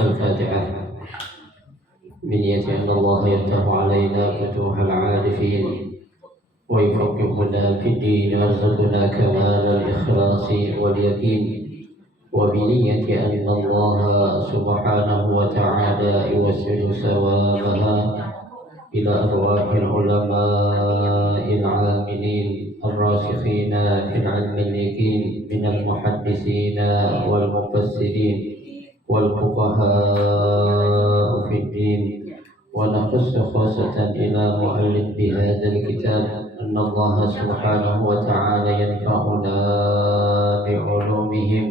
الفاتحة. بنية أن الله يفتح علينا فتوح العارفين ويفقهنا في الدين ويرزقنا كمال الإخلاص واليقين، وبنية أن الله سبحانه وتعالى يوسل ثوابها إلى أرواح العلماء العاملين الراسخين في العلم اليقين من المحدثين والمفسرين والفقهاء في الدين. ونخص خاصة إلى مؤلف بهذا الكتاب أن الله سبحانه وتعالى ينفعنا بعلومهم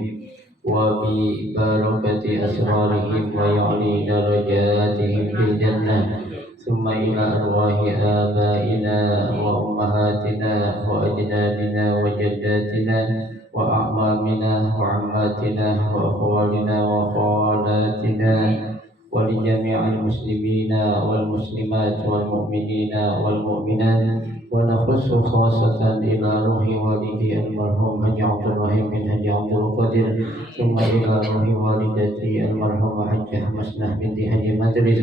وببركة أسرارهم ويعلي درجاتهم في الجنة. ثم إلى أرواح آبائنا وأمهاتنا وأجدادنا وجداتنا وأعمامنا وعماتنا وأخوالنا وخالاتنا، ولجميع المسلمين والمسلمات والمؤمنين والمؤمنات. ونخص خاصة إلى روح والدي المرحوم حج عبد الرحيم بن حج عبد القادر، ثم إلى روح والدتي المرحومة حجة مسنة بنت حج مدرس،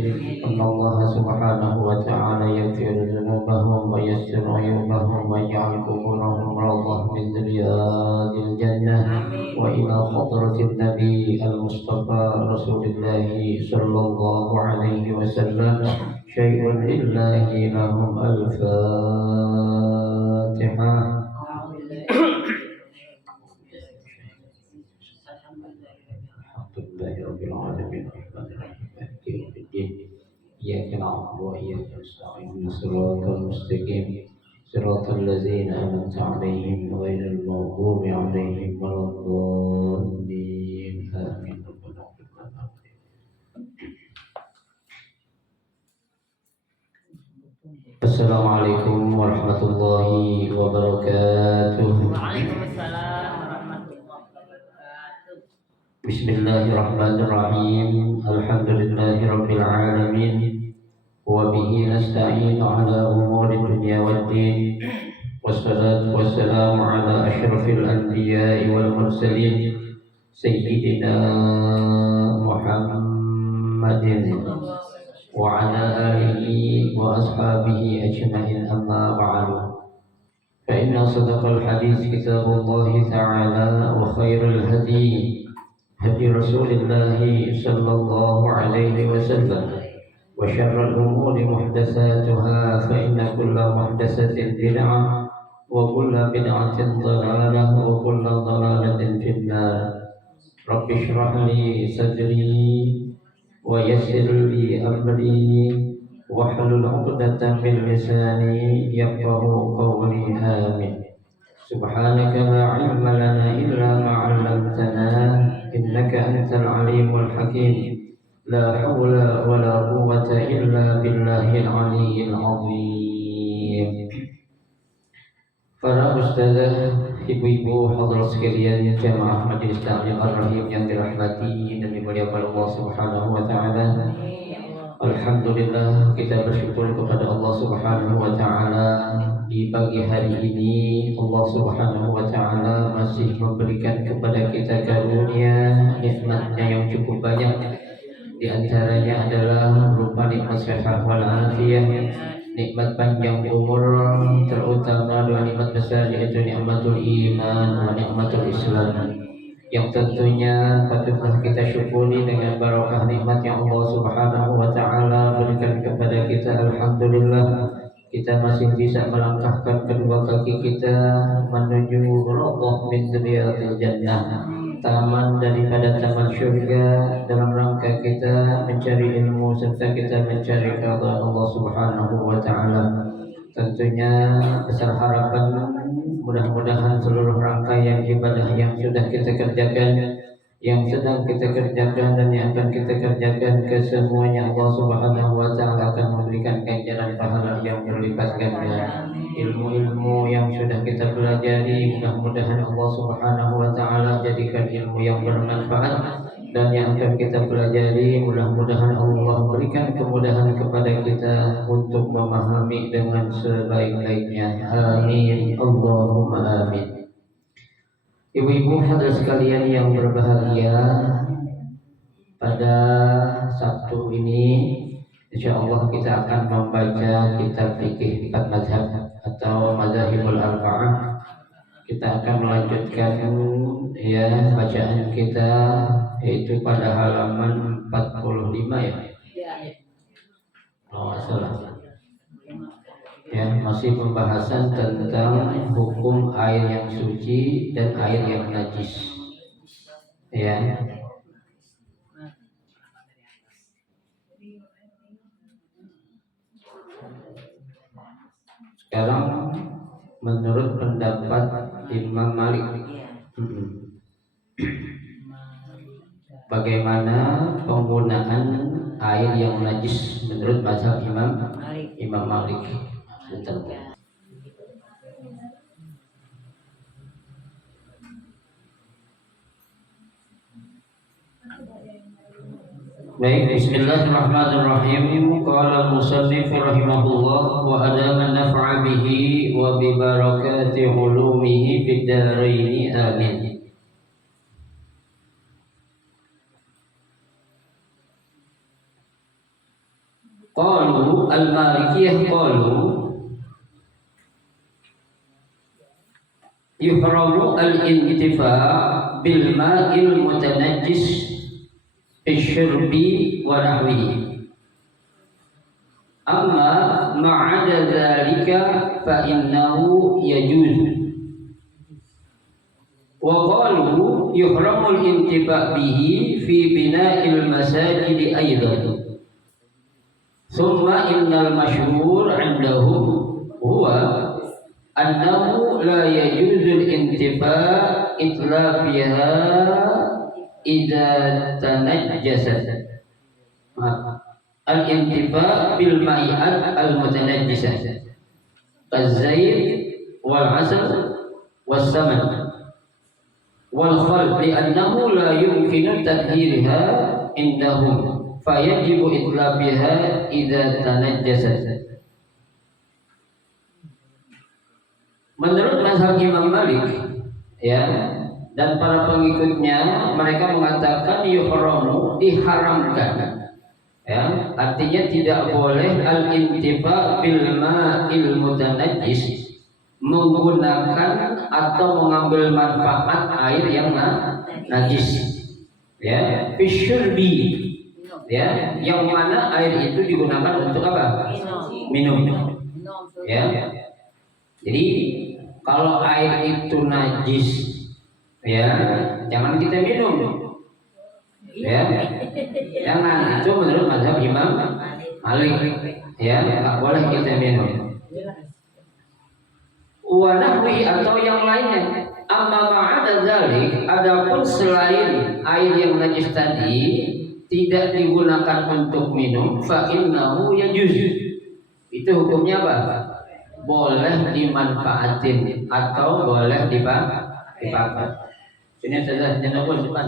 أن الله سبحانه وتعالى يغفر ذنوبهم ويسر عيوبهم ويجعل قبورهم روضة من رياض الجنة. وإلى حضرة النبي المصطفى رسول الله صلى الله عليه وسلم شيء لله لهم. الفاتحة. الحمد لله رب العالمين الرحمن الرحيم مالك يوم الدين إياك نعبد وإياك نستعين صراط المستقيم صراط الذين أنعمت عليهم غير المغضوب عليهم ولا الضالين آمين. Assalamualaikum warahmatullahi wabarakatuh. Waalaikumsalam warahmatullahi wabarakatuh. Bismillahirrahmanirrahim. Alhamdulillahi rabbil alamin. Wa bihi nasta'inu ala umuri dunya waddin. Wassalatu wassalamu ala asyrafil anbiya'i wal mursalin Sayyidina Muhammadin wa ala alihi wa ashabihi ajma'in, amma ba'du. Fa inna sadaqal hadis kitabullahi ta'ala wa khairul hadi hadi Rasulillahi sallallahu alaihi wasallam wa syarrul umuri muhdatsatuha fa inna kulla muhdatsatin bid'ah wa kulla bid'atin dhalalah wa kulla dhalalatin finnar. Rabbi shrah li sadri wa yassir li amri wahlul 'uqdatam min lisani yafqahu qawli. Amin. Subhanaka la 'ilma lana illa ma 'allamtana innaka antal 'alimul hakim. La haula wa la quwwata illa billahil 'aliyyil 'azim. Para ustazah, ibu-ibu, hadirat sekalian, jamaah Majelis Taklim Ar-Rahim yang dirahmati dan dimuliakan Allah Subhanahu wa taala. Alhamdulillah, kita bersyukur kepada Allah Subhanahu wa taala di pagi hari ini. Allah Subhanahu wa taala masih memberikan kepada kita karunia nikmatnya yang cukup banyak. Di antaranya adalah berupa nikmat sehat wal afiyah, nikmat panjang umur, terutama dua nikmat besar yaitu nikmatul iman wa nikmatul Islam, yang tentunya patutlah kita syukuri dengan barokah nikmat yang Allah Subhanahu wa taala berikan kepada kita. Alhamdulillah, kita masih bisa melangkahkan kedua kaki kita menuju rawdah min riyadil jannah, taman daripada taman syurga, dalam rangka kita mencari ilmu serta kita mencari ridha Allah Subhanahu wa taala. Tentunya besar harapan mudah-mudahan seluruh rangkaian ibadah yang sudah kita kerjakan, yang sedang kita kerjakan dan yang akan kita kerjakan, kesemuanya Allah Subhanahu wa memberkatkannya. Ilmu-ilmu yang sudah kita pelajari mudah-mudahan Allah Subhanahu wa taala jadikan ilmu yang bermanfaat, dan yang akan kita pelajari mudah-mudahan Allah berikan kemudahan kepada kita untuk memahami dengan sebaik-baiknya. Amin Allahumma amin. Ibu-ibu hadirin sekalian yang berbahagia, pada Sabtu ini insyaallah kita akan membaca kitab fikih 4 mazhab atau mazhabul arba'ah. Kita akan melanjutkan ya bacaan kita, yaitu pada halaman 45 ya. Oh, salah. Ya, masih pembahasan tentang hukum air yang suci dan air yang najis. Ya. Sekarang menurut pendapat Imam Malik, bagaimana penggunaan air yang najis menurut mazhab Imam Malik? Baik, bismillahirrahmanirrahim. Qala al-musannif rahimahullah wa adama naf'a bihi wa bi barakati ulumihi fid dharain amin. Qalu al-malikiyah qalu yuhramu al-intifa' bil ma'il mutanajjis isyurbi wa nahwihi, amma ma'ada dzalika fa innahu yajuz. Wa qalu yuhramul intifa' bihi fi bina'il masajid aidan. Thumma innal masyhur 'indahum huwa annahu la yajuzul intifa' illa biha idza tanajjasat. Al-intifa' bil ma'i'at al-mutanajjisah az-zayt wal 'asal was saman wal khal, li'annahu la yumkinu tadhhirha indahum fayajibu itlabiha idza tanajjasat. Menurut mazhab Imam Malik ya, dan para pengikutnya, mereka mengatakan yuhramu, diharamkan ya, artinya tidak boleh al-intifa' bil ma'il mutanajjis, menggunakan atau mengambil manfaat air yang najis ya, fisyurbi ya, yang mana air itu digunakan untuk apa? Minum ya. Jadi kalau air itu najis ya, jangan kita minum ya, jangan. Itu menurut mazhab Imam Malik ya, tak boleh kita minum. Wa nahwi, atau yang lainnya. Amma ma'ada dzalik, adapun selain air yang najis tadi tidak digunakan untuk minum, fa innahu yajuz. Itu hukumnya apa? Boleh dimanfaatin atau boleh dipakai. Sini saja, jangan pun depan.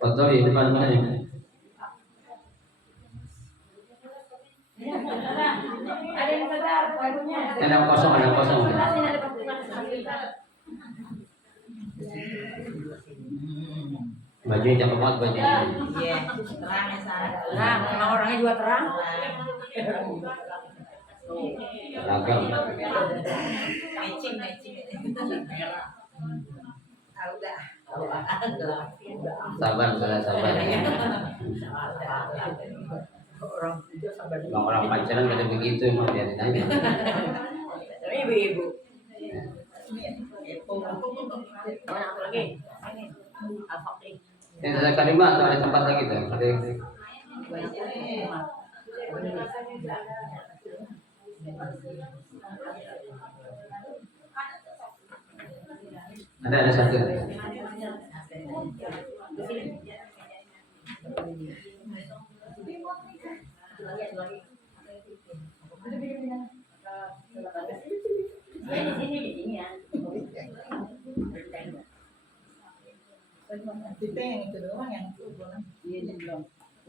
Foto di depan mana ya? Ada yang kosong, ada yang kosong. Baju cakep banget bajunya. Iya, terang ya sana. Terang, emang orangnya juga terang. Ragam. Matching. Udah. Sabar. Orang pacaran pada begitu, emang biarin aja. Tapi ibu-ibu. Mana satu lagi? Al-Faqih. Ini ada kalimat atau ada tempat lagi tuh? Ada satu.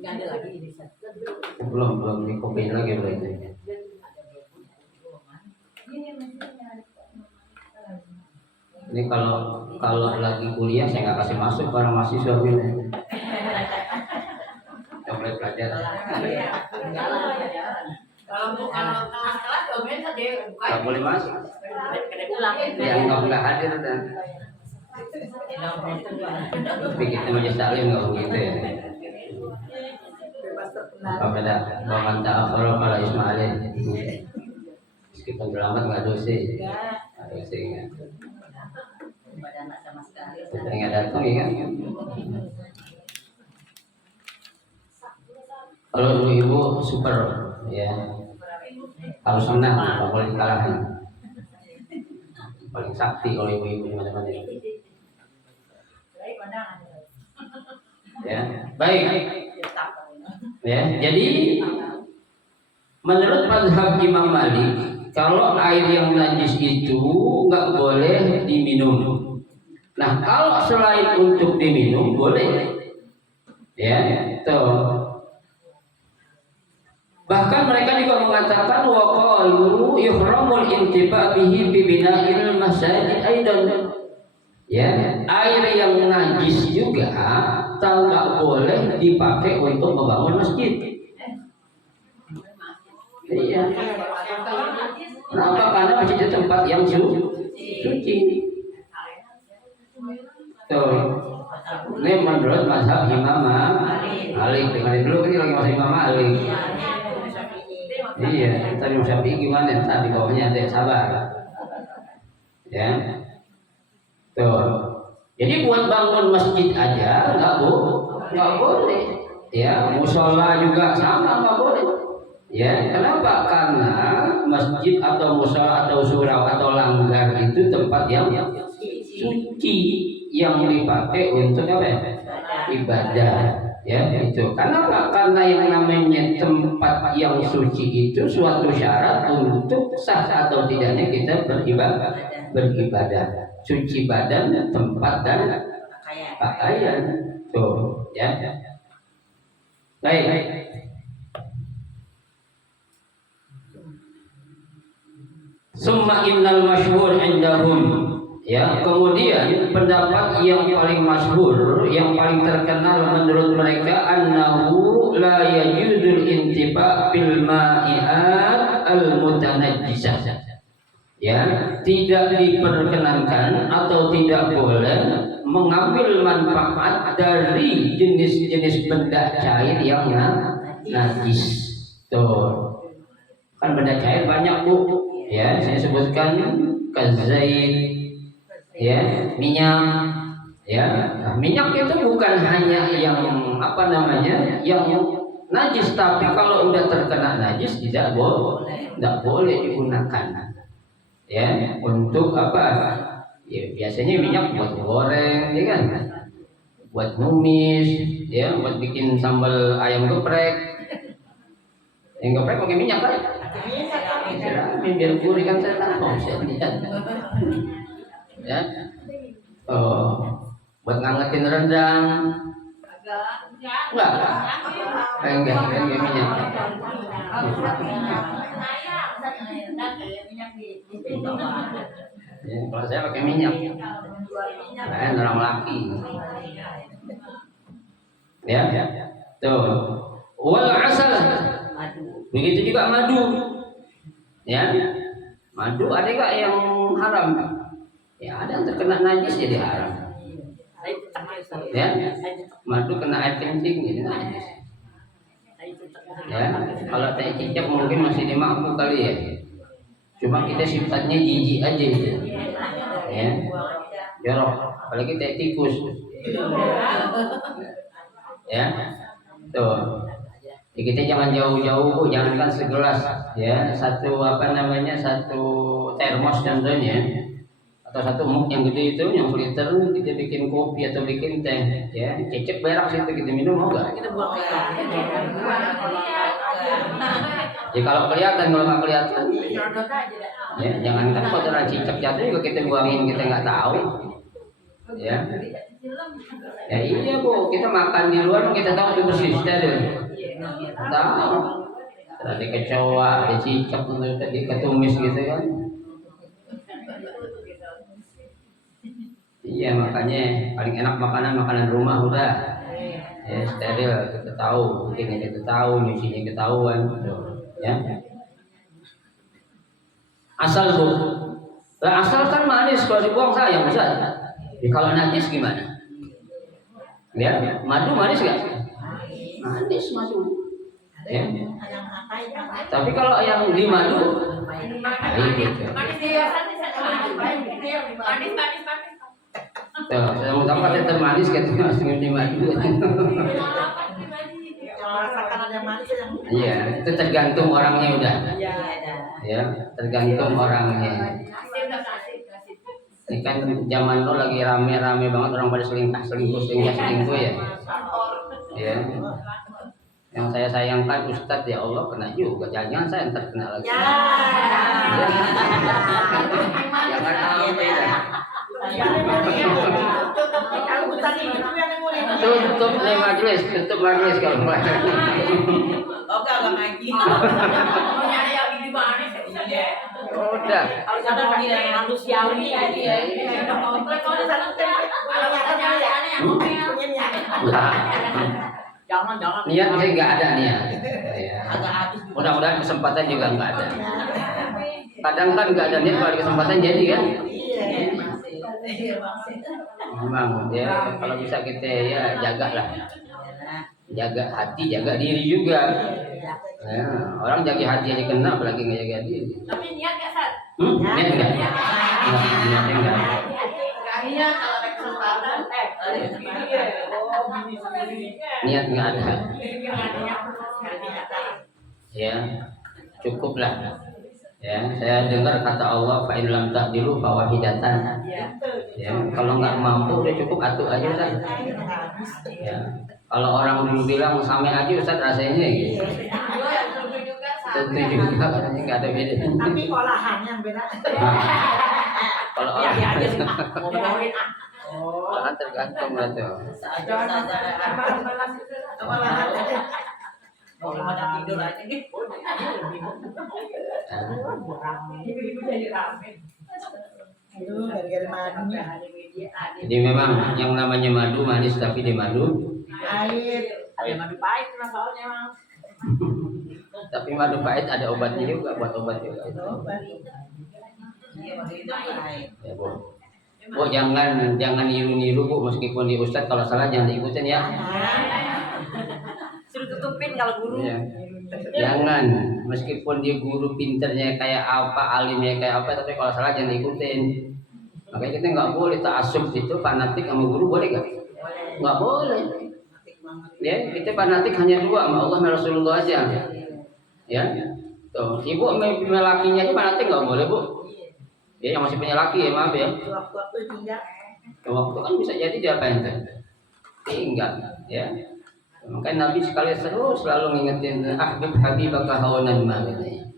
Nggak ada lagi di sana. Belum dikopiin lagi berarti. Ini kalau lagi kuliah saya nggak kasih masuk karena mahasiswa ini. Yang mulai belajar. Kalau kelas domain tadi buka. Nggak boleh masuk. Kada pulang. Ya nggak hadir dan. Tapi kita majelis taklim nggak begitu ya. Kepada bahan ta'akhara pada Ismail. Meskipun terlambat nggak dosa. Nggak dosa ingat. Sudah nggak datang ya kan? Kalau ibu super ya harus menang, nggak boleh dikalahin. Paling sakti kalau ibu-ibu di mana-mana. Ya, baik. Ya, jadi menurut mazhab Imam Malik, kalau air yang najis itu nggak boleh diminum. Nah, kalau selain untuk diminum boleh. Ya, tuh. Bahkan mereka juga mengatakan wa qalu yuhramul intifa bihi bi bina'il masajid aidan. Ya, air yang najis juga tak boleh dipakai untuk membangun masjid. Iya. Kenapa? Karena masjid itu tempat yang suci. Tuh. Ini menurut mazhab Imam Malik. Dengarin dulu kan lagi mazhab Imam Malik. Iya, tadi Syafi'i gimana? Tadi bawahnya ada sabar. Ya. Tuh. Jadi buat bangun masjid aja nggak boleh. Ya, musola juga sama nggak boleh. Ya, kenapa? Karena masjid atau musola atau surau atau langgar itu tempat yang suci yang dipakai untuk apa? Ibadah. Ya, itu. Kenapa? Karena yang namanya tempat yang suci itu suatu syarat untuk sah atau tidaknya kita beribadah. Suci badan, tempat dan pakaian. Tuh, ya. Baik. Summa innal masyhur indahum. Ya, kemudian pendapat yang paling masyhur, yang paling terkenal menurut mereka annahu la yajuzul intifa bil ma'iat al mutanajjisah. Ya, tidak diperkenankan atau tidak boleh mengambil manfaat dari jenis-jenis benda cair yang najis. Tuh. Kan benda cair banyak, Bu. Ya, saya sebutkan kazait, ya, minyak, ya. Nah, minyak itu bukan hanya yang apa namanya, yang najis, tapi kalau udah terkena najis tidak boleh digunakan. Ya, untuk apa? Ya, biasanya minyak buat goreng, ya kan? Buat numis, ya, buat bikin sambal ayam geprek. Yang geprek pakai minyak kan? Biar gurih kan saya tahu, saya lihat. Ya, buat ngangetin rendang. Enggak minyak. Ya, kalau saya pakai minyak. Saya orang laki. Ya, tuh. Wal asal. Begitu juga madu. Ya, madu ada nggak yang haram? Ya, ada yang terkena najis jadi haram. Ya, madu kena air kencing jadi najis. Ya, kalau teh cicak mungkin masih dimampu kali ya. Cuma kita sifatnya jijik aja gitu. Ya, jorok. Apalagi teh tikus. Ya, tuh. Ya, kita jangan jauh-jauh, jangankan segelas, ya, satu termos contohnya, atau satu mug yang gede itu, yang liter, kita bikin kopi atau bikin teh, ya, cecep berak situ kita minum mau nggak? Kita buang ya kalau kelihatan, kalau nggak kelihatan, ya, jangankan kotoran cicak jatuh juga kita buangin, kita nggak tahu, ya. Ya iya Bu, kita makan di luar kita tahu itu bersih steril. Tahu. Ada kecoa, ada cicak, ada ketumis gitu kan. Iya makanya paling enak makanan rumah udah. Ya steril kita tahu, bikinnya kita tahu, nyucinya ketahuan, ya. Asal Bu, lah asal kan manis kalau dibuang sayang Ustaz. Ya, kalau najis gimana? Ya, madu manis nggak? Manis madu. Ya. Tapi kalau yang di madu, tuh, saya mau tambah tetap manis gitu, masih di madu. Iya, itu tergantung orangnya udah. Ya, tergantung orangnya. Ini kan zaman dulu lagi rame-rame banget orang pada selingkuh ya. Ya. Yang saya sayangkan Ustadz ya Allah kena juga, jangan saya ntar kena lagi. Jangan sampai dah. Tutup majelis kalau mulai. Oke, Bang Haji. Udah. Kalau ada manusiawi aja. Jangan. Niat saya nggak ada niat. Ya. Mudah-mudahan kesempatan juga nggak ada. Kadang kan nggak ada niat kalau ada kesempatan jadi kan. Memang ya kalau bisa kita ya jagalah. Jaga hati, jaga diri juga. Ya, orang jaga hati aja kena, apalagi nggak jaga diri. Tapi niat nggak Sat? Niat nggak? Niatnya nggak. Niat kalau ada kesempatan, Niat nggak ada. Ya, cukuplah. Ya, saya dengar kata Allah, fa in lam taqdiru fa wahidatan. Ya, kalau nggak mampu udah cukup atuh aja kan. Ya. Kalau orang dulu bilang sampai aja Ustaz rasanya gitu. Tentu juga katanya nggak ada beda. Tapi olahannya beda. Kalau olahan tergantung lah tuh. Tidur aja gitu. Jadi memang yang namanya madu manis tapi di madu Ada madu pahit soalnya Bang. tapi madu pahit ada obatnya juga, buat obat juga. Ya, Bu, jangan niru-niru Bu, meskipun di Ustadz kalau salah jangan diikutin ya. Suruh tutupin kalau guru. Ya. Jangan, meskipun dia guru pinternya kayak apa, alimnya kayak apa, tapi kalau salah jangan diikutin. Makanya kita nggak boleh ta'assub itu fanatik sama guru, boleh nggak? Nggak boleh. Ya, kita fanatik hanya dua, sama Allah dan Rasulullah aja. Ya, tuh, ibu punya lakinya itu fanatik nggak boleh Bu. Ya, yang masih punya laki ya maaf ya. Waktu tinggal. Waktu kan bisa jadi diapain tuh? Tinggal, ya. Makanya Nabi sekali selalu ngingetin habibaka hawanan ma katanya.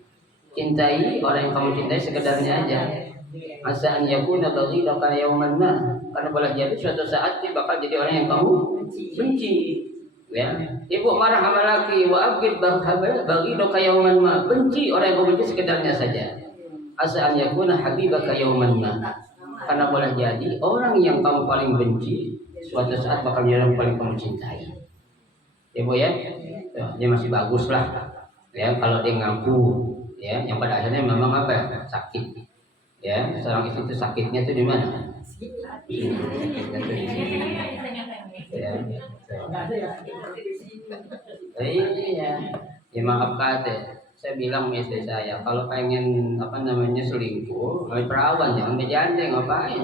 Cintai orang yang kamu cintai sekedarnya aja. Asa an yakuna baghidaka yawman ma. Karena boleh jadi suatu saat dia bakal jadi orang yang kamu benci. Ya. Ibu marah sama laki, wa abghid baghidaka yawman ma. Benci orang yang kamu benci sekedarnya saja. Asa an yakuna habibaka yawman ma. Karena boleh jadi orang yang kamu paling benci suatu saat bakal jadi orang yang paling kamu cintai. Ya Bu ya, dia masih bagus lah. Ya kalau dia ngaku, ya yang pada akhirnya memang apa ya, sakit. Ya seorang istri itu sakitnya itu di mana? Ya. Iya. Ya maaf kata, saya bilang sama istri saya kalau pengen selingkuh, mau perawan jangan bejandeng ngapain?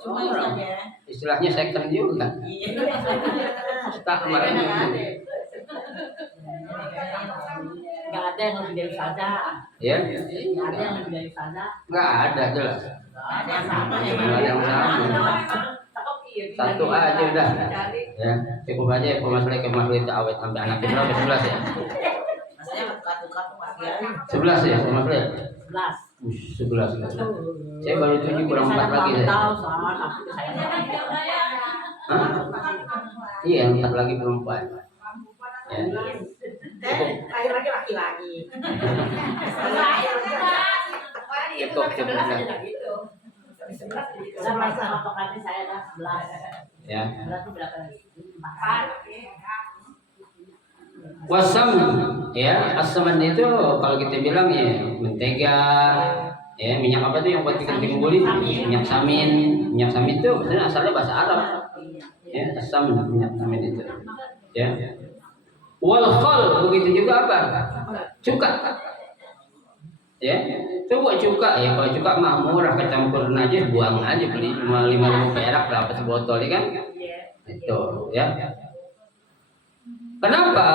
Cuma ya. Istilahnya second juga. Tak kemarin. Nggak ada yang lebih dari Sada. Ya? Nggak ada yang lebih dari Sada. Nggak ada jelas. Nggak ada yang sama. Nggak ada yang sama. Satu aja udah. Ya, cukup aja ya pemasalah itu awet sampai anak berapa 11 ya? Maksudnya kartu masih ada. 11 ya pemasalah. 11. 11. Saya baru 7 kurang 4 lagi saya. Hah? Iya, 4 lagi perempuan. Ya. Akhir lagi laki-laki. Cukup sebenarnya. Ya. Wasam, ya, asaman itu kalau kita bilang ya mentega, ya minyak apa tuh yang buat bikin timbul? Minyak samin. Minyak samin itu sebenarnya asalnya bahasa Arab. Ya, asam minyak samin itu. Ya. Wal khal begitu juga apa? Cuka. Ya, coba cuka ya. Kalau cuka mah murah, kecampur najis buang aja, beli 5.000 perak dapat sebotol ya kan? Itu ya. Kenapa?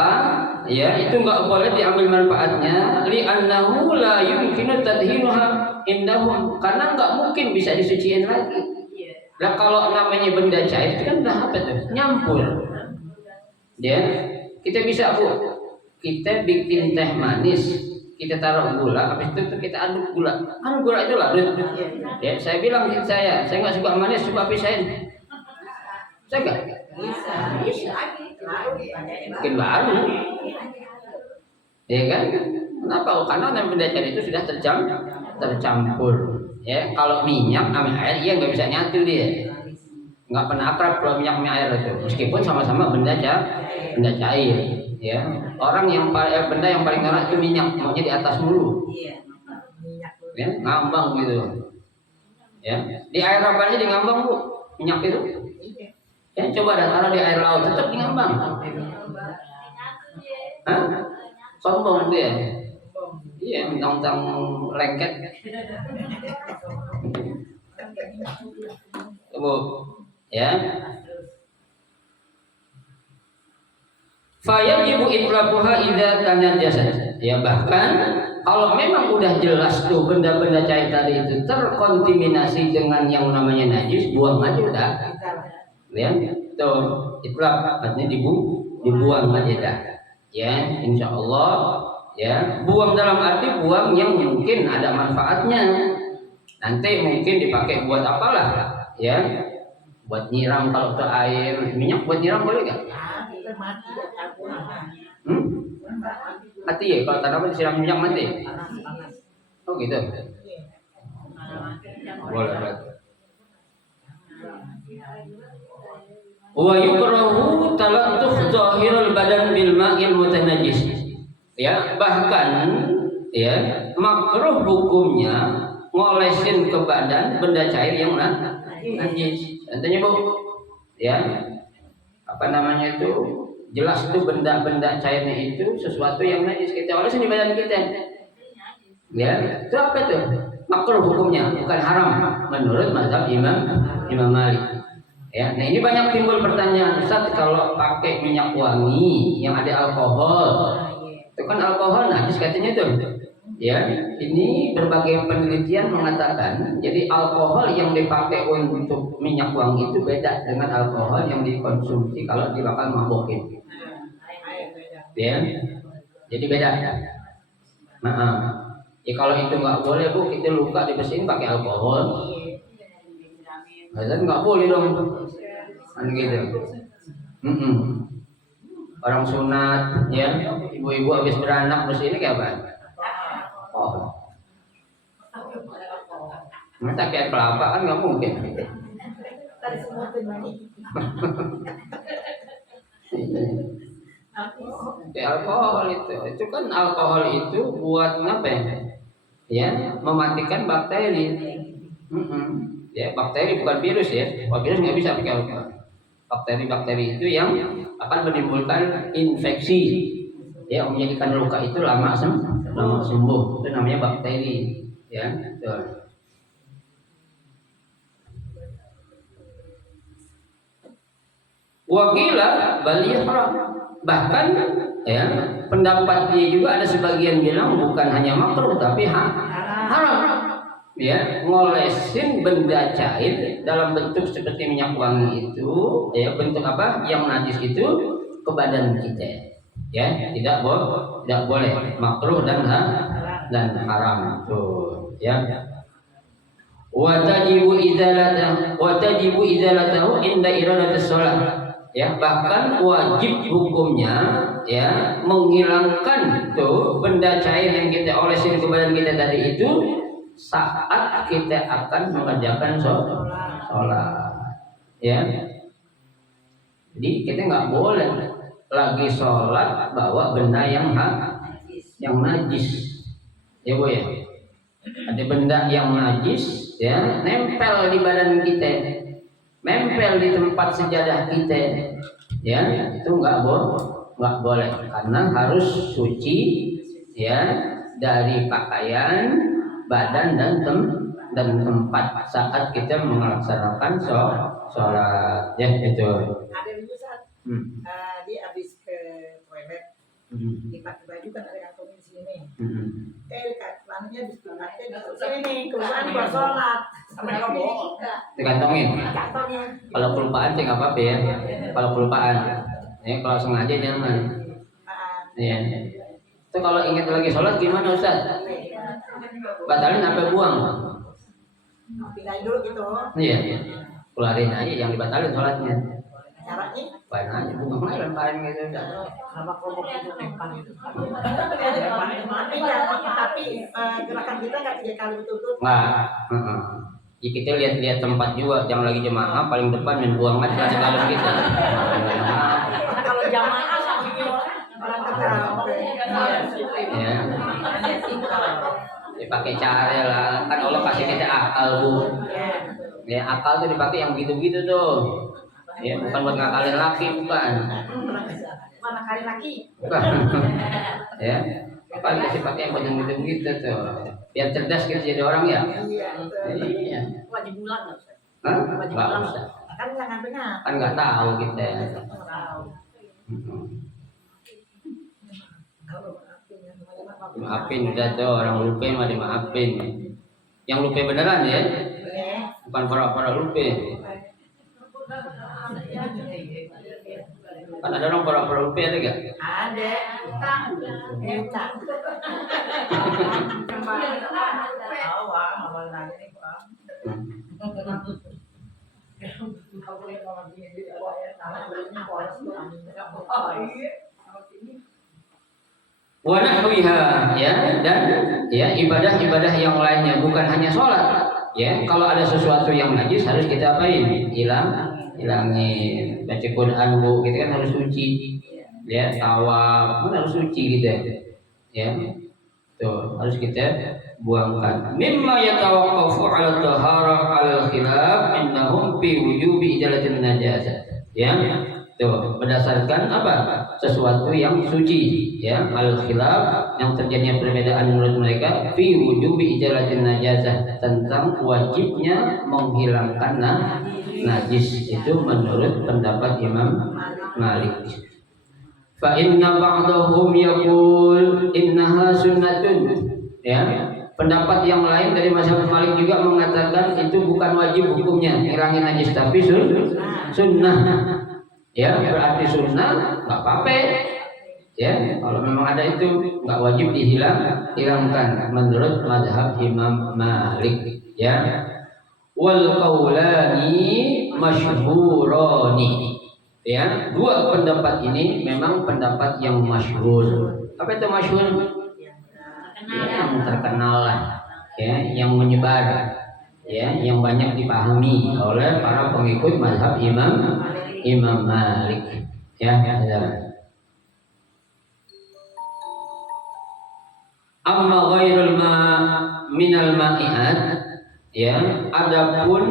Ya, itu enggak boleh diambil manfaatnya li'annahu la yumkinu tadhinuha indahum, karena enggak mungkin bisa disuciin lagi. Nah, kalau namanya benda cair itu kan udah apa tuh? Nyampur. Ya. Kita bisa, Bu. Kita bikin teh manis, kita taruh gula, habis itu kita aduk gula. Kan gula itu larut. Ya, saya bilang ke saya enggak suka manis, coba pisahin. Saya enggak bisa. Mungkin baru, ya kan? Kenapa? Karena benda cair itu sudah tercampur. Ya, kalau minyak sama air, iya nggak bisa nyatu dia. Nggak pernah akrab kalau minyak sama air itu, meskipun sama-sama benda cair. Ya, orang yang benda yang paling enak itu minyak, maunya di atas mulu. Ya, ngambang gitu. Ya, di air apa aja di ngambang, Bu, minyak itu. Ya, coba dah taruh di air laut tetap ngambang. Hah? Sombong dia. Iya, mentang-mentang lengket. Bu, ya. Fayajibu itlaqaha idza tanajjasat. Ya, bahkan kalau memang udah jelas tuh benda-benda cair tadi itu terkontaminasi dengan yang namanya najis, buang aja udah. Ya, itu itlaq artinya dibuang aja dah. Ya, insya Allah. Ya, buang dalam arti buang yang mungkin ada manfaatnya. Nanti mungkin dipakai buat apalah, ya, buat nyiram kalau ke air minyak, buat nyiram boleh nggak? Mati ya, kalau tanaman disiram minyak mati. Oh gitu. Boleh. Wa yukrahu talattuh zahirul badan bil ma'il mutanajjis. Ya, bahkan ya makruh hukumnya ngolesin ke badan benda cair yang najis. Contohnya, Bu, ya, apa namanya itu? Jelas itu benda-benda cairnya itu sesuatu yang najis, kita olesin di badan kita. Ya, itu apa itu? Makruh hukumnya, bukan haram menurut mazhab Imam Malik. Ya, nah ini banyak timbul pertanyaan, Ustaz, kalau pakai minyak wangi yang ada alkohol, itu kan alkohol najis katanya tuh. Ya, ini berbagai penelitian mengatakan, jadi alkohol yang dipakai untuk minyak wangi itu beda dengan alkohol yang dikonsumsi kalau dibakar mabokin. Ya, jadi beda. Nah, ya kalau itu nggak boleh, Bu, kita luka dibersihin pakai alkohol. Azan nggak boleh dong, kan gitu. Orang sunat, ya, ibu-ibu habis beranak terus ini kayak apa? Oh, masa kayak kelapa kan nggak mungkin. Kayak alkohol itu kan alkohol itu buat apa ya? Ya, mematikan bakteri. Ya, bakteri bukan virus ya. Kalau virus nggak bisa pakai alkohol. Bakteri-bakteri itu yang akan menimbulkan infeksi, ya, menjadikan luka itu lama sembuh. Itu namanya bakteri, ya. Betul. Wakila bali haram. Bahkan ya, pendapat dia juga ada sebagian bilang bukan hanya makruh tapi haram. Ya, ngolesin benda cair dalam bentuk seperti minyak wangi itu, ya, bentuk apa yang najis itu ke badan kita, ya, tidak boleh, makruh dan dan haram tuh ya. Watajibu izalatahu inda iradatis shalah. Ya, bahkan wajib hukumnya ya menghilangkan tuh benda cair yang kita olesin ke badan kita tadi itu saat kita akan mengerjakan sholat. Ya. Jadi kita nggak boleh lagi sholat bawa benda yang najis. Ya Bu ya. Ada benda yang najis ya nempel di badan kita, nempel di tempat sejadah kita, ya itu nggak boleh karena harus suci ya dari pakaian, badan dan tempat saat kita melaksanakan sholat ya itu. Ada itu saat dia habis ke toilet dipakai baju kan ada kantongnya di sini. Celananya dipakai di sini keluar buat sholat. Sampai ngomong. Dikantongin. Kalau kelupaan sih nggak apa-apa ya. Kalau kelupaan, ya kalau sengaja jangan. Ya. Itu kalau ingat lagi sholat gimana Ustaz? Batalin apa buang? Pindahin dulu gitu. Iya. Keluarin aja, jangan dibatalin sholatnya. Caranya? Bain aja, buang aja lemparin gitu udah. Sama kelompok itu tempan itu. Tapi gerakan kita nggak 3 kali betul-betul. Nggak. Ya, kita lihat-lihat tempat juga, jangan lagi jemaah paling depan main buang aja ke dalam kita. Kalau jamaah sambil orang ya. Dipakai cara lah, kan Allah kasih kita akal Bu. Ya akal tuh dipakai yang gitu-gitu tuh. Ya bukan buat ngakalin laki bukan. Mana kali laki? Bukan. Ya. Apa dikasih pakai yang buat yang gitu-gitu tuh. Biar cerdas gitu jadi orang ya. Iya. Wajib bulan nggak Ustaz? Hah? Wajib Nggak bulan. usah. Kan jangan benar. Kan nggak tahu kita. Maafin udah tuh orang lupa mah dimaafin. Yang lupa beneran ya. Bukan pura-pura lupa. Kan ada orang pura-pura lupa ada gak? Ada. Minta. Wa nahwiha ya dan ya ibadah-ibadah yang lainnya bukan hanya sholat ya. Kalau ada sesuatu yang najis harus kita apain? Hilangin. Baca Quran Bu, kita kan harus suci. Ya, tawaf harus suci gitu ya. Tuh, harus kita buangkan. Mimma yatawaqqafu 'ala taharah 'ala khilaf innahum fi wujubi izalatin najasah. Ya. Tuh, berdasarkan apa? Sesuatu yang suci, ya. Al-khilaf yang terjadinya perbedaan menurut mereka fi wujubi izalatin najasah tentang wajibnya menghilangkan najis itu menurut pendapat Imam Malik. Fa inna ba'dahum yaqul innaha sunnatun. Ya. Pendapat yang lain dari mazhab Malik juga mengatakan itu bukan wajib hukumnya ngilangin najis tapi sunnah. Ya, berarti sunnah nggak apa-apa. Ya, kalau memang ada itu nggak wajib hilangkan menurut mazhab Imam Malik. Ya. Wal qaulani masyhurani. Ya, dua pendapat ini memang pendapat yang masyhur. Apa itu masyhur? Yang terkenal lah, ya, yang menyebar, ya, yang banyak dipahami oleh para pengikut mazhab Imam Malik. Ya, amma ghairul minal ma'iat, ya, adapun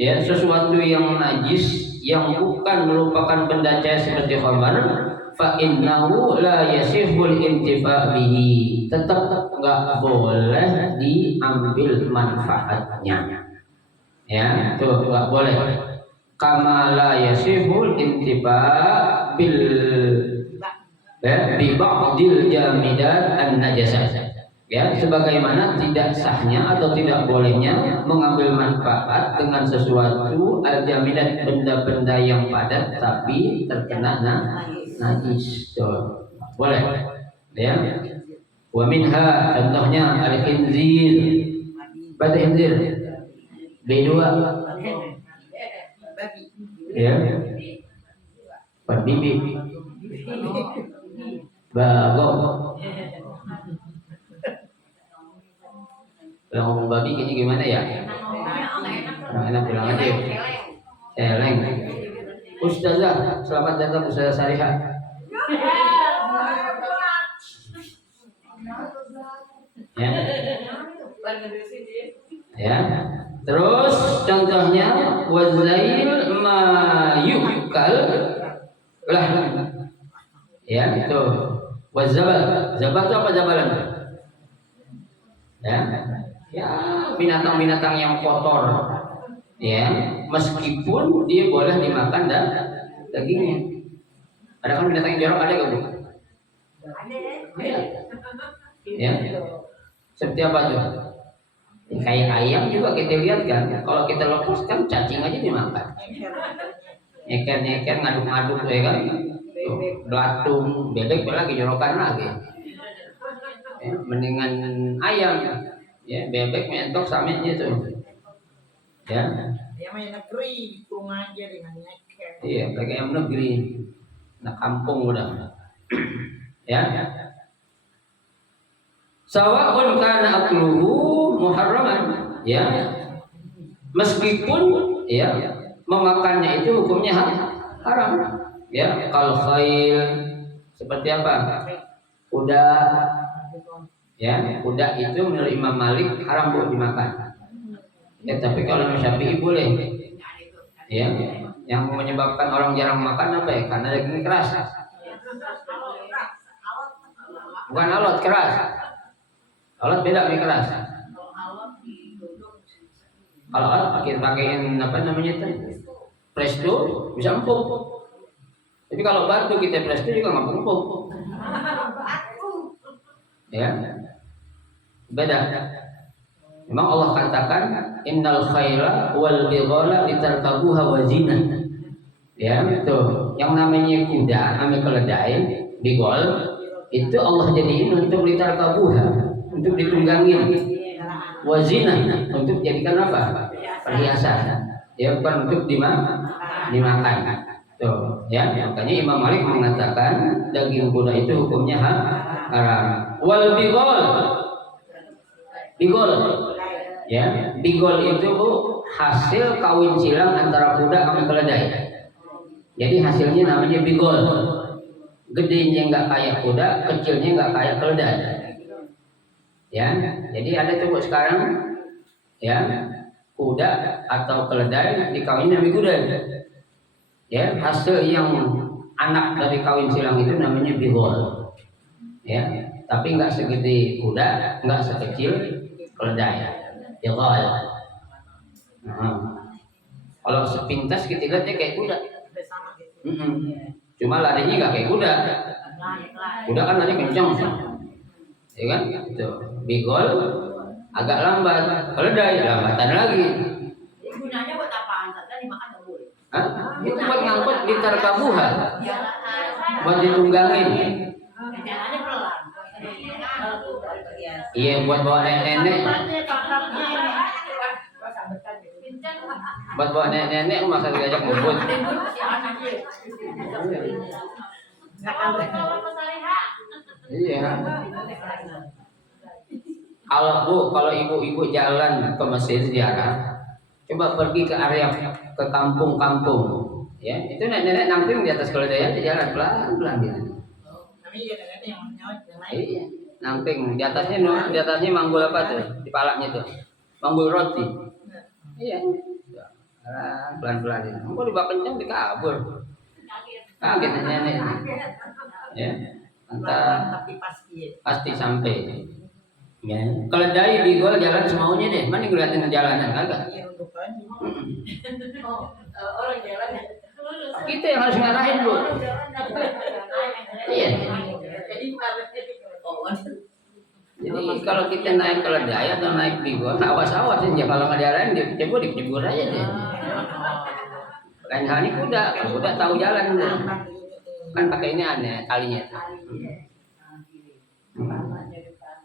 ya sesuatu yang najis yang bukan merupakan benda cair seperti khamar, fa innahu la yasihul intifa bihi, tetap enggak boleh diambil manfaatnya. Ya, tuh enggak boleh. Kama la yasihul intifa bil bi ba'dil jamidat an-najasah. Ya, sebagaimana tidak sahnya atau tidak bolehnya mengambil manfaat dengan sesuatu al-jamidat, benda-benda yang padat tapi terkena najis. Boleh. Ya. Wa minha contohnya al-khinzir. Baca khinzir. B2. Babi. Ya. Bibi. Bagong. Kalau ngomong babi kayaknya gimana ya? Enak bilang aja. Celeng. Ustazah, selamat datang Ustazah Sarihah. Ya. Ya. Terus contohnya wazail mayukal lah. Ya, itu. Wazabal. Zabal itu apa zabalan? Ya. Ya, binatang-binatang yang kotor. Ya, meskipun dia boleh dimakan dagingnya. Ada kan binatang yang jorok ada enggak, Bu? Ada. Ya. Seperti apa tuh? Kayak ayam juga kita lihat kan, kalau kita lepas kan cacing aja dimakan. Nyeker ngaduk-ngaduk ya kan. Tuh, belatung, bebek lagi jorokan lagi. Ya, mendingan ayam. Ya, bebek mentok samanya tuh. Ya. Ayam negeri, kurung aja dengan nyeker. Iya, pakai ayam negeri. Nah, kampung udah. Ya. Sawa'un kana akluhu muharraman, ya. Meskipun ya memakannya itu hukumnya haram. Ya, kalau khail seperti apa? Kuda. Ya, kuda itu menurut Imam Malik haram buat dimakan. Ya, tapi kalau Imam Syafi'i boleh. Ya, yang menyebabkan orang jarang makan apa ya? Karena dagingnya keras. Bukan alot, keras. Alat beda nih keras. Kalau alat pakein apa namanya itu? Presto bisa empuk. Tapi kalau batu kita presto juga nggak empuk. Ya, beda. Memang Allah katakan innal khaira wal bighala litarkabuha wa zinah. Ya, itu. Yang namanya kuda, namanya keledai, bigol, itu Allah jadiin untuk litarkabuha. Untuk ditunggangin, wazina untuk jadikan apa? Perhiasan. Ya, bukan untuk dimakan. Tuh, ya. Makanya Imam Malik mengatakan daging kuda itu hukumnya haram. Wal bigol, ya, bigol itu hasil kawin silang antara kuda sama keledai. Jadi hasilnya namanya bigol. Gedenya nggak kayak kuda, kecilnya nggak kayak keledai. Ya, jadi ada tuh sekarang ya kuda atau keledai dikawinin sama kuda. Ya, hasil yang anak dari kawin silang itu namanya bigol. Ya, tapi nggak segede kuda, nggak sekecil keledai. Bigol. Kalau sepintas kita lihatnya kayak kuda. Cuma larinya nggak kayak kuda. Kuda kan lari kencang. Ya kan? Itu. Bigol agak lambat, keledai lambatan lagi. Gunanya buat apaan? Saja dimakan nggak boleh. Hah? Itu buat ngangkut di tarkabuha, buat ditunggangin. Jalannya pelan. Iya, buat bawa nenek-nenek. Buat bawa nenek-nenek masa diajak bubut. Iya. Kalau ibu-ibu jalan ke Mesir ziarah, coba pergi ke area ke kampung-kampung, ya itu nenek-nenek namping di atas keledai aja jalan pelan-pelan gitu. Iya, namping di atasnya manggul apa tuh di palaknya tuh, manggul roti. Iya, pelan-pelan itu. Mau dibawa kencang dikabur, kaget nenek. Ya, pasti sampai. Ya, keledai bigol jalan semaunya deh. Mana ngeliatin jalanan kagak? Orang jalan. Kita yang harus ngarahin, Bu. Iya. Jadi kalau kita naik keledai atau naik bigol, awas-awas aja kalau nggak diarahin dia coba dibur aja deh. Lain halnya kuda, kalau kuda tahu jalan deh. Kan pakai ini aneh talinya.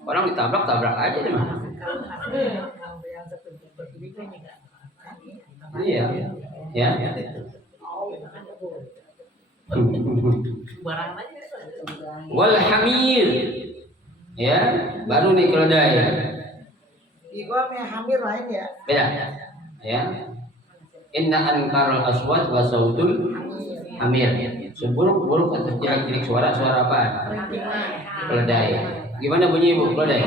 Orang ditabrak aja deh mah. Kalau yang seperti ini kan juga. Iya. Ya. Barang aja. Wal hamir. Ya, baru nih keledai. Di gua punya hamir lain ya. Beda. Ya. Inna ankaral aswat wa sautul hamir. Seburuk-buruk atau jelek-jelek suara apa? Keledai. Gimana bunyi ibu keledai?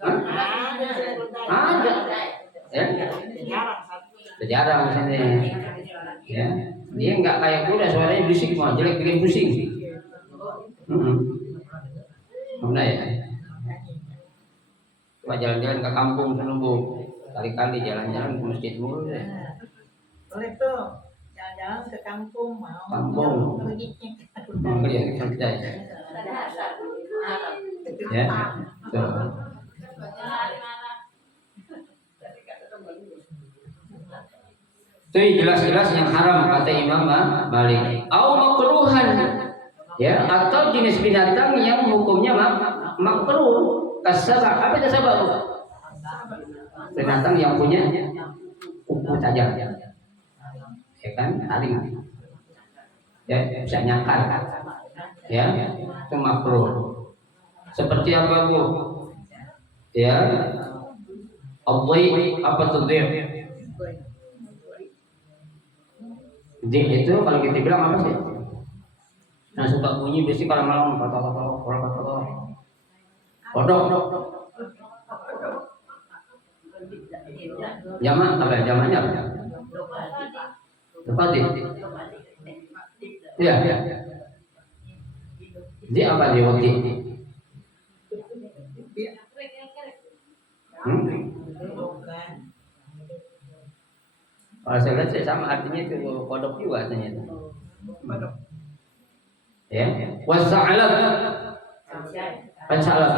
Hah? Ada. Ya. Jarang misalnya. Ya. Dia nggak kayak kuda, suaranya berisik mah, jelek bikin pusing. Mana ya? Coba jalan-jalan ke kampung sana bu, kali-kali jalan-jalan ke masjid mulu deh. Boleh tuh jalan-jalan ke kampung mau. Kampung. Mau lihat kita ya. Ya. Tuh. Itu jelas-jelas yang haram kata Imam Malik. Au makruhan, ya, atau jenis binatang yang hukumnya makruh. Kasabah, apa itu sabah? Binatang yang punya kuku tajam, ya kan, taring, ya bisa nyakar, ya, itu makruh. Seperti apa bu? Ya, Allah apa tuh dia? Dik itu kalau kita bilang apa sih? Nah suka bunyi biasanya kalau malam kata kodok. Jamak apa? Jamaknya apa? Tepati. Iya. Dia apa dia waktu? Kalau saya lihat saya sama artinya itu kodok juga artinya itu. Ya, wasa'alab, pancalab,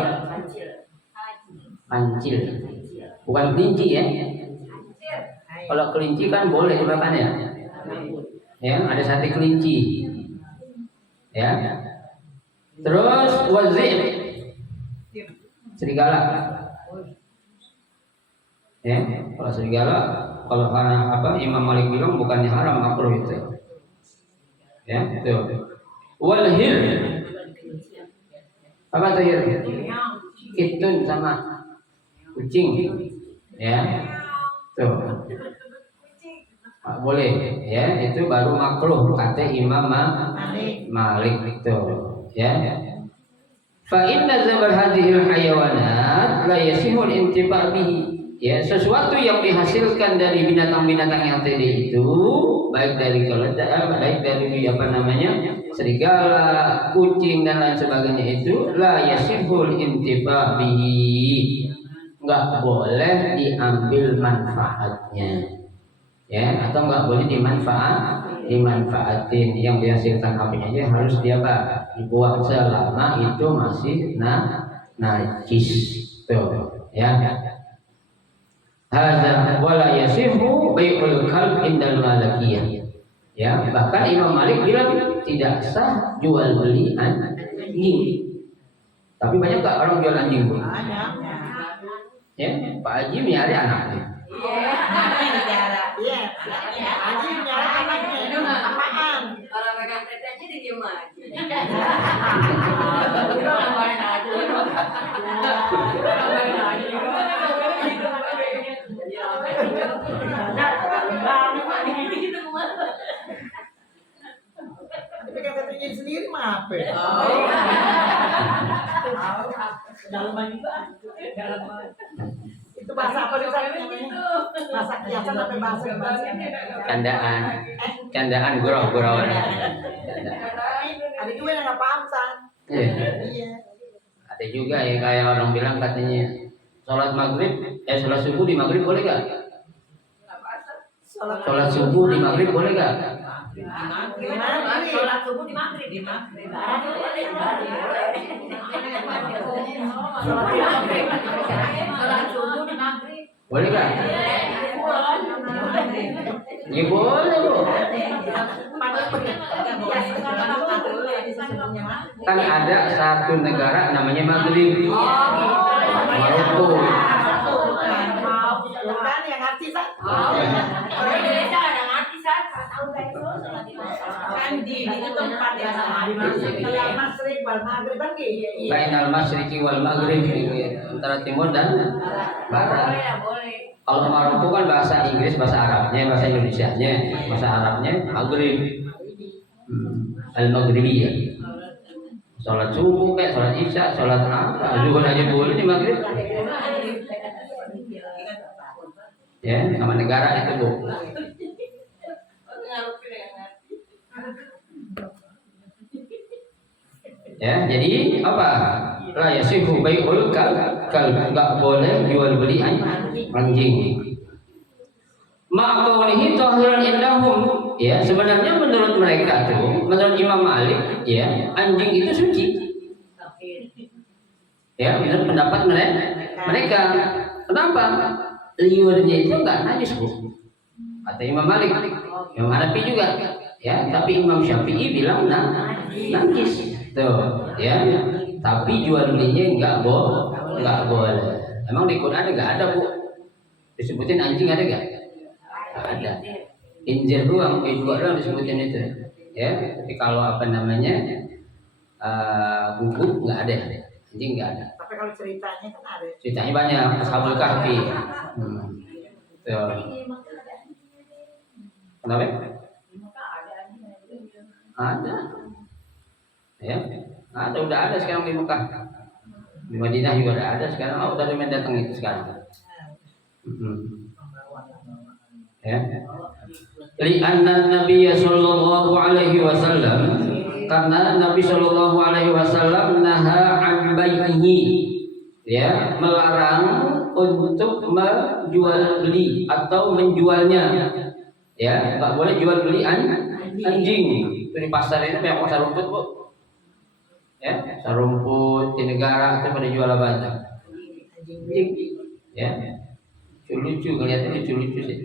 pancil, bukan kelinci ya. Kalau kelinci kan boleh dimakan ya. Ya, ada sate kelinci. Ya. Terus wazib, serigala. Ya, kalau serigala. Kalau apa Imam Malik bilang bukannya haram makruh itu. Ya, itu. Wal hir. Apa itu hir? Kitun sama kucing. Ya. Tuh. Boleh, ya, itu baru makruh kata Imam Malik itu, ya. Fa inna zabal hadhil hayawanat la yasihul intifa' bihi. Ya, sesuatu yang dihasilkan dari binatang-binatang yang tadi itu, baik dari keledai, baik dari apa namanya, serigala, kucing dan lain sebagainya itu, la yasihul intifa' bihi, nggak boleh diambil manfaatnya, ya, atau nggak boleh dimanfaatin. Yang dihasilkan apanya aja harus dia dibuang selama itu masih najis, tuh, ya. Hadza wala yasihu bai'ul kalb indal malikiyah. Ya, bahkan Imam Malik bilang tidak sah jual beli anjing. Tapi banyak gak orang jual anjing? Banyak. Ya, Pak Haji nyari anaknya. Iya, anaknya dijarah. Iya, Haji nyari anaknya. Apaan? Orang megang tete aja diem aja. Tapi kan katanya sendiri mah apa? Dalaman juga. Itu bahasa apa nih namanya? Bahasa kiasan apa bahasa? Candaan gurau. Ada juga yang nggak paham san. Iya. Ada juga ya kayak orang bilang katanya sholat subuh di maghrib boleh gak? Sholat subuh di maghrib boleh gak? Sholat subuh di maghrib. Sholat subuh di maghrib. Boleh gak? Ya boleh bu. sebelumnya Maghrib. Kan ada satu negara namanya Maghrib. Maroko. Bukan yang artis kan? Orang Indonesia ada artis tahu kayak itu sholat di Kan di itu tempat yang sama di Masyriq wal Maghrib kan gitu. Bainal Masyriqi wal Maghrib, antara timur dan barat. boleh. Kalau Maroko kan bahasa Inggris, bahasa Arabnya, bahasa Indonesianya, bahasa Arabnya Maghrib. Al-Maghribiyah. Sholat subuh kayak sholat isya, sholat apa, zuhur aja boleh di Maghrib. Ya, sama negara itu bu. Ya, jadi apa? La yasihu bai'ul nggak boleh jual beli anjing. Ma'qaulihi tahiran indahum. Ya, sebenarnya menurut mereka tuh, menurut Imam Malik, ya, anjing itu suci. Ya, menurut pendapat mereka. Kenapa? Liurnya itu enggak najis, Bu. Kata Imam Malik. Imam Hanafi juga. Ya, tapi Imam Syafi'i bilang najis. Tuh, ya. Tapi jual belinya enggak boleh. Emang di Quran enggak ada, Bu? Disebutin anjing ada enggak? Enggak ada. Injil doang, doang disebutin itu. Ya, tapi kalau apa namanya? Guguk enggak ada. Anjing enggak ada. Tapi kalau ceritanya kan ada. Ceritanya banyak, Ashabul Kahfi. Tuh. Kenapa? Ada. Ya, udah ada sekarang di Mekah. Di Madinah juga ada sekarang. Udah lumayan datang itu sekarang. Ya. Li'anna Nabi sallallahu alaihi wasallam, karena Nabi sallallahu alaihi wasallam naha an bai'ihi, ya, melarang untuk menjual beli atau menjualnya. Ya, enggak boleh jual beli anjing. Itu di pasar ini banyak pasar rumput, Bu. Ya, pasar rumput di negara itu pada jual apa aja? Anjing. Ya. Lucu ngeliatnya lucu sih.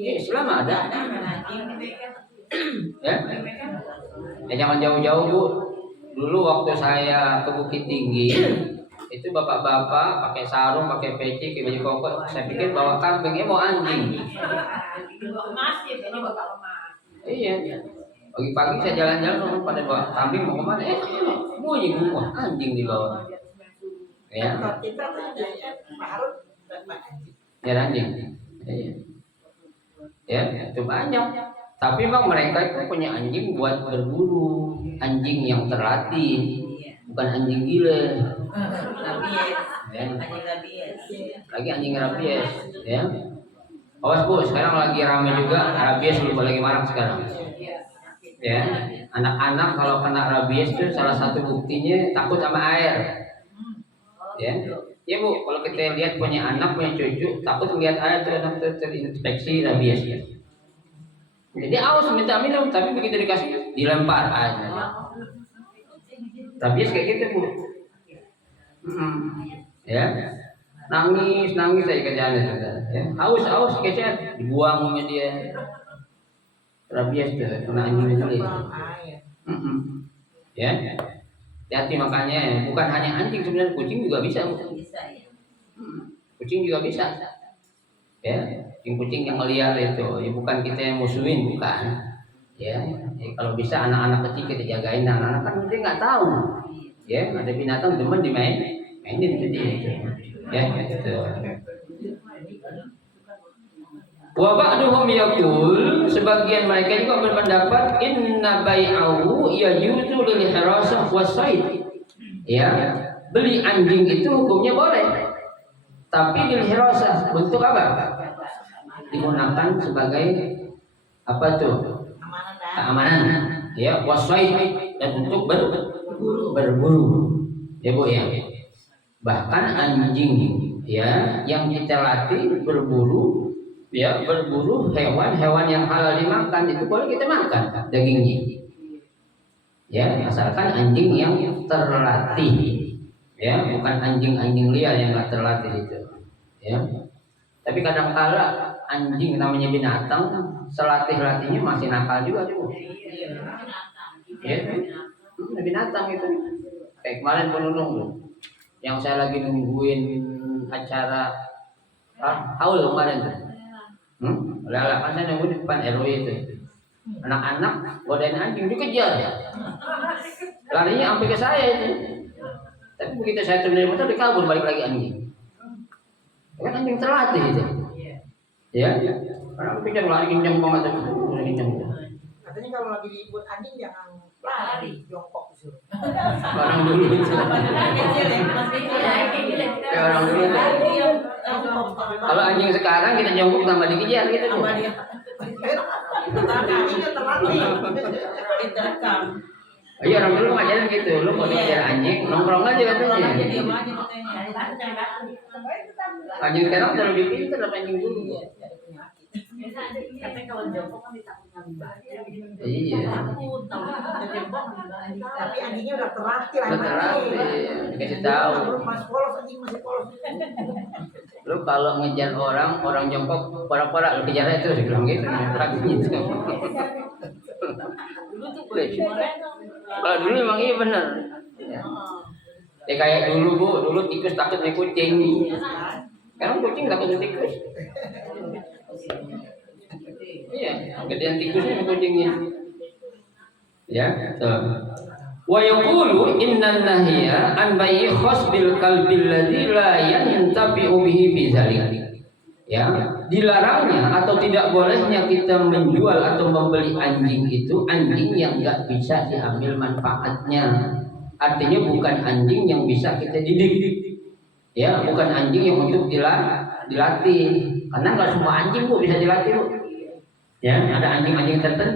Islam ada. Ya. Jangan jauh-jauh, Bu. Dulu waktu saya ke Bukit Tinggi, itu bapak-bapak pakai sarung, pakai peci, pakai baju koko. Saya pikir bawa kambingnya mau anjing. Iya. Pagi-pagi saya jalan-jalan pada bawa kambing mau kemana? Bunyi semua anjing di bawah. Ya. Kita harus anjing. Ya anjing. Iya. Ya, itu banyak. Tapi memang mereka itu punya anjing buat berburu, anjing yang terlatih, bukan anjing gila. Ya. Lagi anjing rabies, ya. Awas, Bu, sekarang lagi ramai juga rabies, lagi marak sekarang. Ya, anak-anak kalau kena rabies itu salah satu buktinya takut sama air. Ya, ya Bu, kalau kita lihat punya anak, punya cucu, takut melihat air itu anak terinfeksi rabies. Ya. Jadi aus minta minum, tapi begitu dikasih dilempar aja. Rabies kayak gitu, Bu. Ya, nangis saya kerjaannya sudah. Ya, haus kecil, dibuang sama dia. Rabies tuh kena anjing itu. Ya, hati makanya bukan hanya anjing, sebenarnya kucing juga bisa. Kucing juga bisa. Ya, kucing yang liar itu, ya bukan kita yang musuhin, bukan. Ya, kalau bisa anak-anak kecil kita jagain, anak-anak kan dia nggak tahu. Ya, ada binatang demen mainin jadi itu. Ya, gitu. Wa ba'duhum yaqul, sebagian mereka juga berpendapat inna bai'ahu yajuzu lil hirasah wasaid. Ya, beli anjing itu hukumnya boleh. Tapi lil hirasah untuk apa? Digunakan sebagai apa tuh? Keamanan. Ya, wasaid dan untuk berburu. Ya, Bu ya. Bahkan anjing ya yang kita latih berburu, ya, berburu hewan yang halal dimakan, itu boleh kita makan dagingnya. Ya, asalkan anjing yang terlatih. Ya, bukan anjing liar yang nggak terlatih itu. Ya. Tapi kadang kala anjing namanya binatang, selatih-latihnya masih nakal juga tuh. Ya, binatang itu. Kayak kemarin penunung tuh, yang saya lagi nungguin acara haul kemarin tuh. Lala kan saya nunggu di depan RW itu. Anak-anak godain anjing dikejar. Larinya sampai ke saya itu. Tapi begitu saya turun dari motor dikabur balik lagi anjing. Kan anjing terlatih itu. Ya. Karena pikir lari kencang banget itu. Katanya kalau lagi diikut anjing jangan lari, jongkok disuruh. Orang dulu itu. Ya orang dulu. Kalau anjing sekarang kita jongkok tambah dikejar gitu. Tambah dia. Tapi anjingnya terlatih. Diterekam. Iya orang dulu ngajarin gitu, lu mau dikejar anjing, nongkrong aja katanya. Anjing sekarang udah lebih pintar daripada anjing dulu. Tapi kalau jongkok kan ditakut ngambil. Iya. Tapi anjingnya udah terlatih. Udah terlatih, dikasih tahu. Masih polos anjing masih polos. Lu kalau ngejar orang jongkok, pora-pora lu kejar aja terus bilang gitu, gitu. Kalau dulu emang iya benar. Ya kayak dulu tikus takut sama kucing. Sekarang kucing takut sama tikus. Iya, gedean tikusnya sama kucingnya. Ya, tuh. Wa yaqulu innan nahya an bai'i khasbil qalbil ladzi la yantafi'u bihi fi dzalik. Ya, dilarangnya atau tidak bolehnya kita menjual atau membeli anjing itu anjing yang enggak bisa diambil manfaatnya. Artinya bukan anjing yang bisa kita didik. Ya, bukan anjing yang untuk dilatih. Karena enggak semua anjing Bu bisa dilatih, Bu. Ya, ada anjing-anjing tertentu